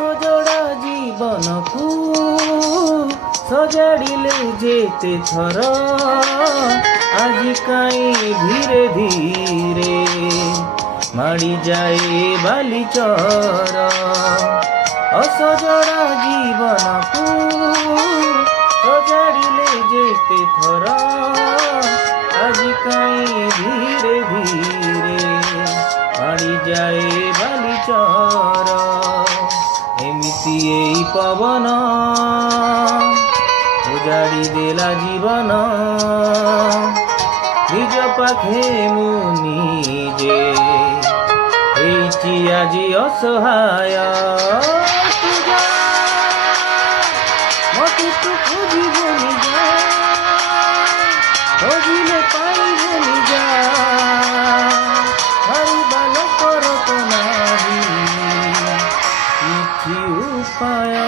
ଅସଜଡ଼ା ଜୀବନକୁ ସଜାଡ଼ିଲେ ଯେତେ ଥର ଆଜି କାଇଁ ଧୀରେ ଧୀରେ ମାଡ଼ିଯାଏ ବାଲିଚର। ଅସଜଡ଼ା ଜୀବନକୁ ସଜାଡ଼ିଲେ ଯେତେ ଥର ଆଜି କାଇଁ ଧୀରେ ଧୀରେ ମାଡ଼ିଯାଏ ବାଲିଚର। ଏମିତି ଏଇ ପବନ ଉଜାଡ଼ି ଦେଲା ଜୀବନ, ନିଜ ପାଖେ ମୁଁ ନିଜେ ହେଇଛି ଆଜି ଅସହାୟ। ତୁ ଯା ମତେ ତୁ ଖୋଜିବୁନି ଯା, ଖୋଜିଲେ ପାଇବୁନି ଯା, ହାରିବା ଲୋକର ତ ନାହିଁ କିଛି ଉପାୟ।